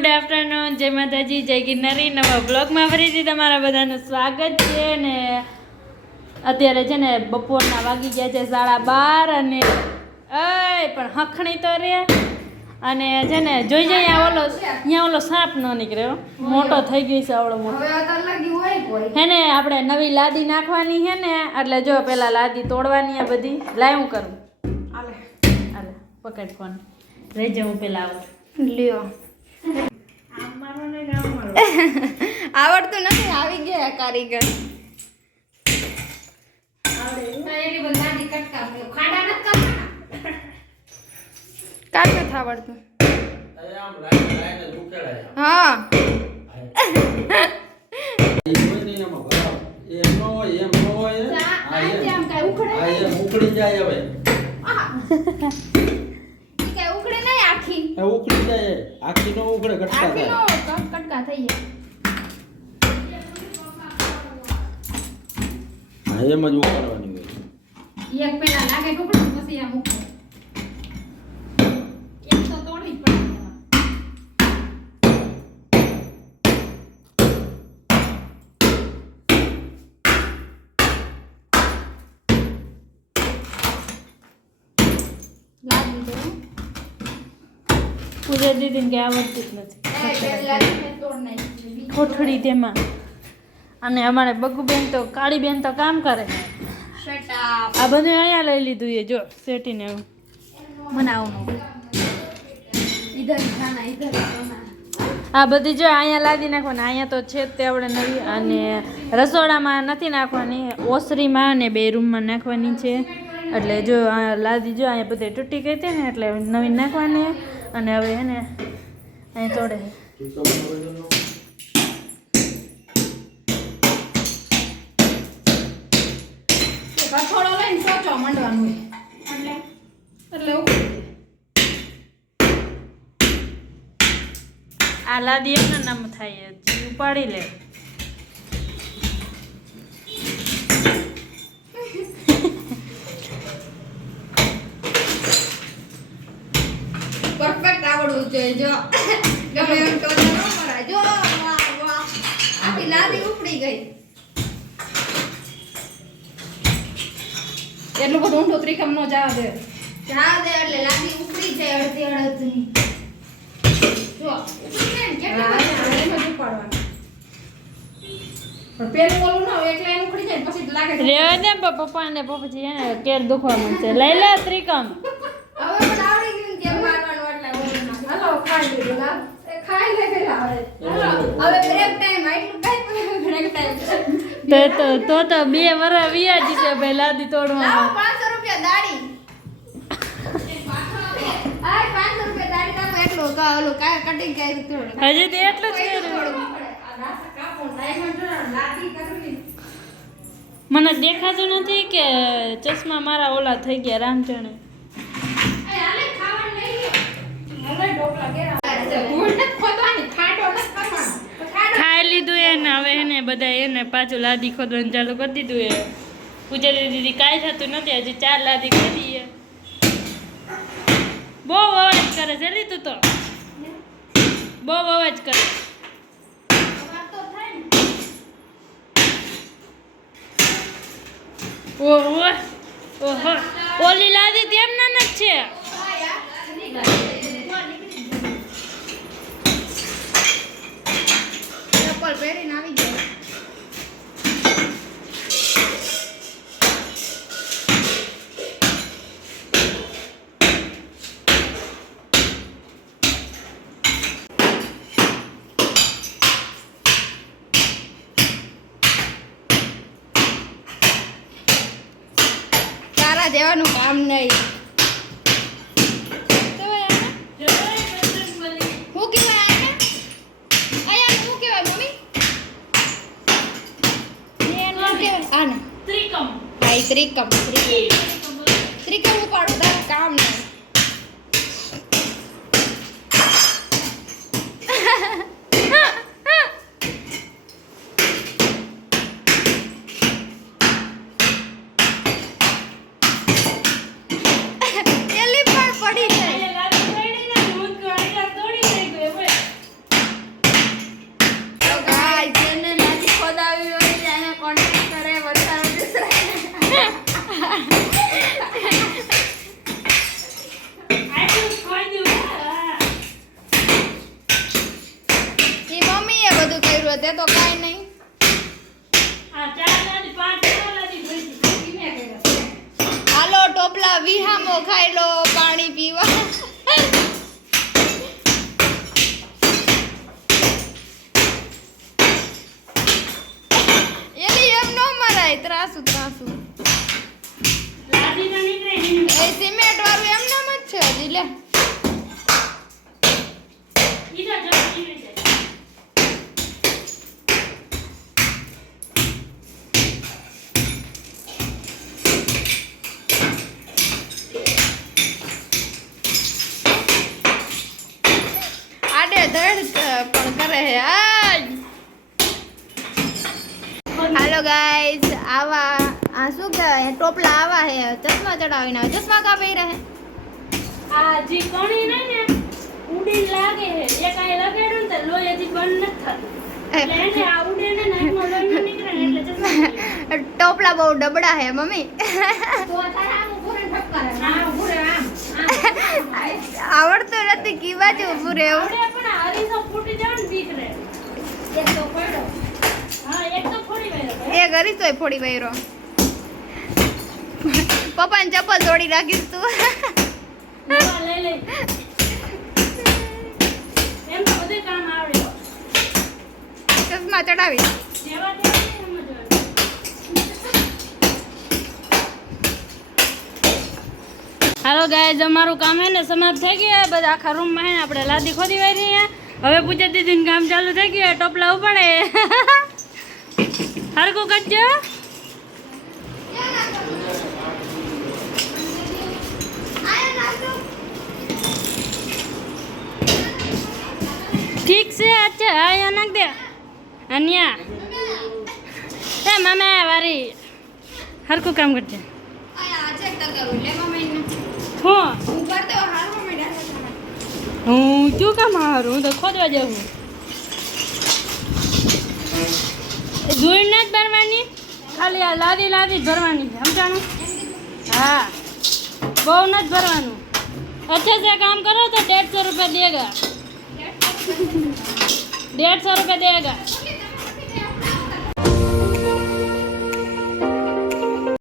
Good afternoon, જય માતાજી, જય ગિરનારી. નવા બ્લોગમાં ફરીથી તમારા બધાનું સ્વાગત છે. ને અત્યારે છે ને બપોરના વાગી ગયા છે 12:30 અને પણ હખણી તો રે. અને છે ને જોઈ જઈએ અહીંયા ઓલો સાપ ન નીકળ્યો, મોટો થઈ ગયો છે આવડો મોટો. હે ને આપણે નવી લાદી નાખવાની છે ને, એટલે જો પેલા લાદી તોડવાની આ બધી. લાય હું કરું, હાલે પકડ ફોન, રહી જાઉં પેલા આવું લ્યો. આવડતું નથી, આવી ગયા કારીગર. કાટ નથી આવડતું. હા ઉકળી જાય હવે. ઉકળે નહીં આખી, ઉકળી જાય આખી નો ઉકળે, કટકા થાય. કટકા થઈ હા એમ જ ઉકાળવાની હોય. એક પેલા લાગે ટુકડો પછી આમ ઉકળે. એક તો તોડી જ પડે. પૂજા દીદીને કે આવડતું જ નથી, કોઠડી તેમાં. અને અમારે બગુબેન તો કાળી બેન તો કામ કરે. આ બધું અહીંયા લઈ લીધું એ જો સેટીને એવું બનાવવાનું. આ બધી જો અહીંયા લાદી નાખવાની. અહીંયા તો છે જ તે આપણે નવી. અને રસોડામાં નથી નાખવાની, ઓસરીમાં અને બે રૂમમાં નાખવાની છે. એટલે જો આ લાદી જો અહીંયા બધે તૂટી ગઈ હતી ને, એટલે નવી નાખવાની. અને હવે એને અહીં તોડે થોડો લઈને સોચો મંડવાનું એટલે આ લાદી એમના નામ થાય, ઉપાડી લે. પરફેક્ટ આવડવું જોઈએ. જો ગમે એમ તો ન મરાય. જો વાહ વાહ, આખી લાદી ઉપડી ગઈ. એટલું બધું ઊંધું ત્રિકમ નો જવા દે એટલે લાદી ઉપડી જાય અડધી અડધી. જો ઉપડી જાય ને કેટલા એમ જ ઉપાડવાનું. પણ પેલું ઓલું ના હોય, એકલા એમ ઉપડી જાય પછી લાગે રેવા દે પપ્પાને. પછી એને કેર દુખવા માંડશે. લઈ લે ત્રિકમ. હવે પણ આવડી ગયું કેમ મારવાનું એટલે ઓલું ના. હાલો ખાઈ લીધું ના, એ ખાઈ લે પેલા. હવે બ્રેક ટાઈમ આટલું કાઈ બ્રેક ટાઈમ. તો 2 વર્ષ વ્યાજ છે ભાઈ લાદી તોડવામાં. 500 રૂપિયા દાડી. આ 500 રૂપિયા દાડી કામ એટલું ઓલું કટિંગ કરી થોડું. હજી તો એટલું જ કર્યું. મને દેખાતું નથી કે ચશ્મા મારા ઓલા થઈ ગયા રામચરણે. ખાઈ લીધું એને. હવે એને બધા એને પાછું લાદી ખોદવાનું ચાલુ કરી દીધું. એ પૂજા દીદી કાંઈ થતું નથી, હજી 4 લાદી ખોદી. બહુ અવાજ કરે છે લીધું તો, બહુ અવાજ કરે. ઓહો ઓહો, ઓલી લાદી તેમના જ છે. ચપ્પલ પહેરીને આવી ગયો. તારા જેવાનું કામ નહીં. હું કહેવાય આને? અહીંયા હું કહેવાય મમ્મી? એનું શું કહેવાય આને? ત્રિકમ. હા ઈ ત્રિકમ. ત્રિકમ ઉપાડું, તારું કામ નહીં. ત્રાસુ લાદી તો નીકળે નહીં. એ સિમેન્ટ વાળું એમ નામ જ છે હજી લે ઈ તો જલ્દી નીકળી જાય. આડે ધડ પણ કરે હે આજ હાલો ગાઈસ આવા આ શું કહેવાય ટોપલા આવા હે ચશ્મા ચડાવીને આવે ચશ્મા કા પહેરે હે આ જે કણી નહીં ને ઉડીને લાગે હે એક આ લગાડ્યું ને તો લોહી હજી બંધ નથી થતું એટલે એને આ ઉડે ને નાકમાં લોહી ન નીકળે ને એટલે ચશ્મા પહેરી. ટોપલા બહુ ડબડા હે મમ્મી આવડતું નથી કી બાજુ ઊભું રહેવું આવડે પણ આ હરીસો ફૂટી જાય ને બીક રહે. હા એક તો ફોડી વાળો એ ઘરી તોય ફોડી વૈરો પપ્પાને ચપ્પલ તોડી રાખીશ તું લઈ લઈ એમ તો બધું કામ આવડે ચશ્મા ચડાવી જેવા તેવા નહીં સમજવાનું. હાલો ગાઈઝ અમારું કામ હે ને સમાપ્ત થઈ ગયું હે. બધા આખા રૂમમાં હે ને આપણે લાદી ખોદી વાળી હે. હવે પૂજા દીદીનું કામ ચાલુ થઈ ગયું હે. ટોપલા ઉપાડે હરકું કરજો. ઠીક છે અચ્છા હા અહીંયા નાખ દે અન્યા એ મામા વારી હરકું કામ કરજે. હું શું કામ હારું હું તો ખોદવા જાઉં ધૂળ નથી ભરવાની ખાલી આ લાદી લાદી જ ભરવાની છે સમજાણું હા બહુ નથી ભરવાનું अच्छे से काम करो तो 150 रुपये देगा 150 रुपये देगा